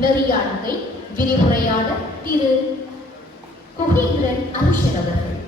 நெறியாண்மை விரிவுரையாளர் திரு குகேந்திரன் அருஷன் அவர்கள்.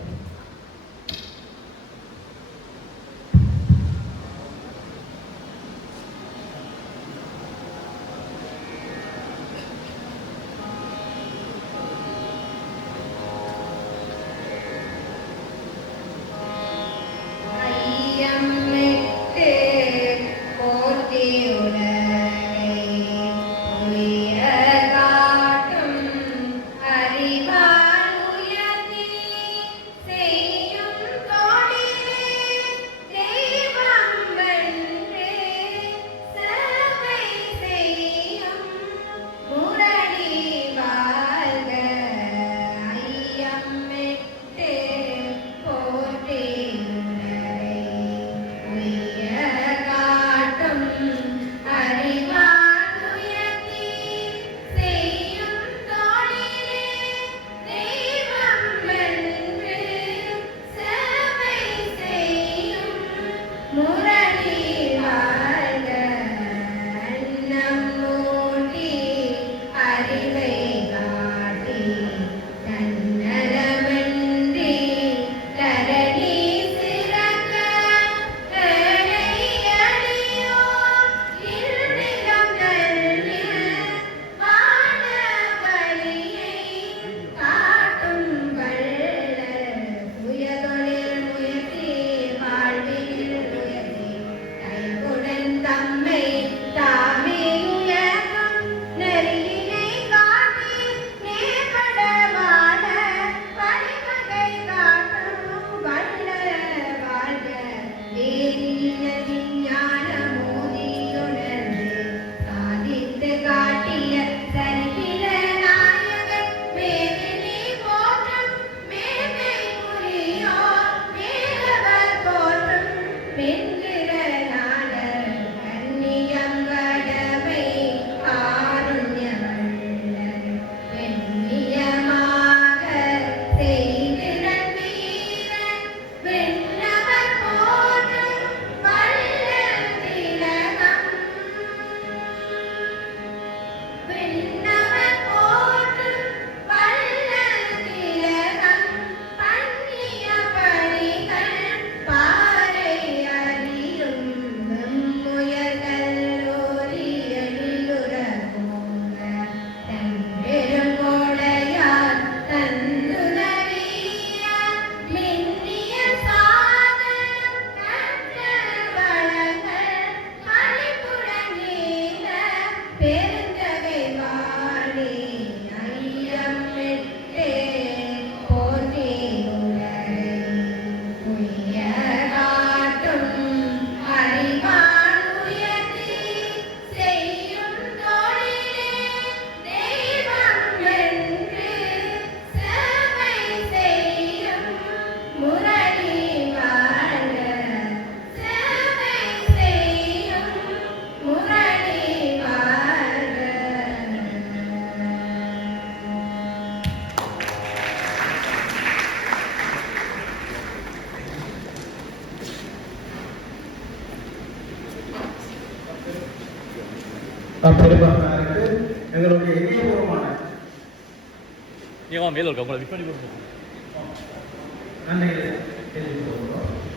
pena பெருமகனாருக்கு எங்களுக்கு இதயபூர்வமான நீங்க மேல இருக்க உங்களை விற்பனை கொடுங்க நன்றி தெரிவித்துக்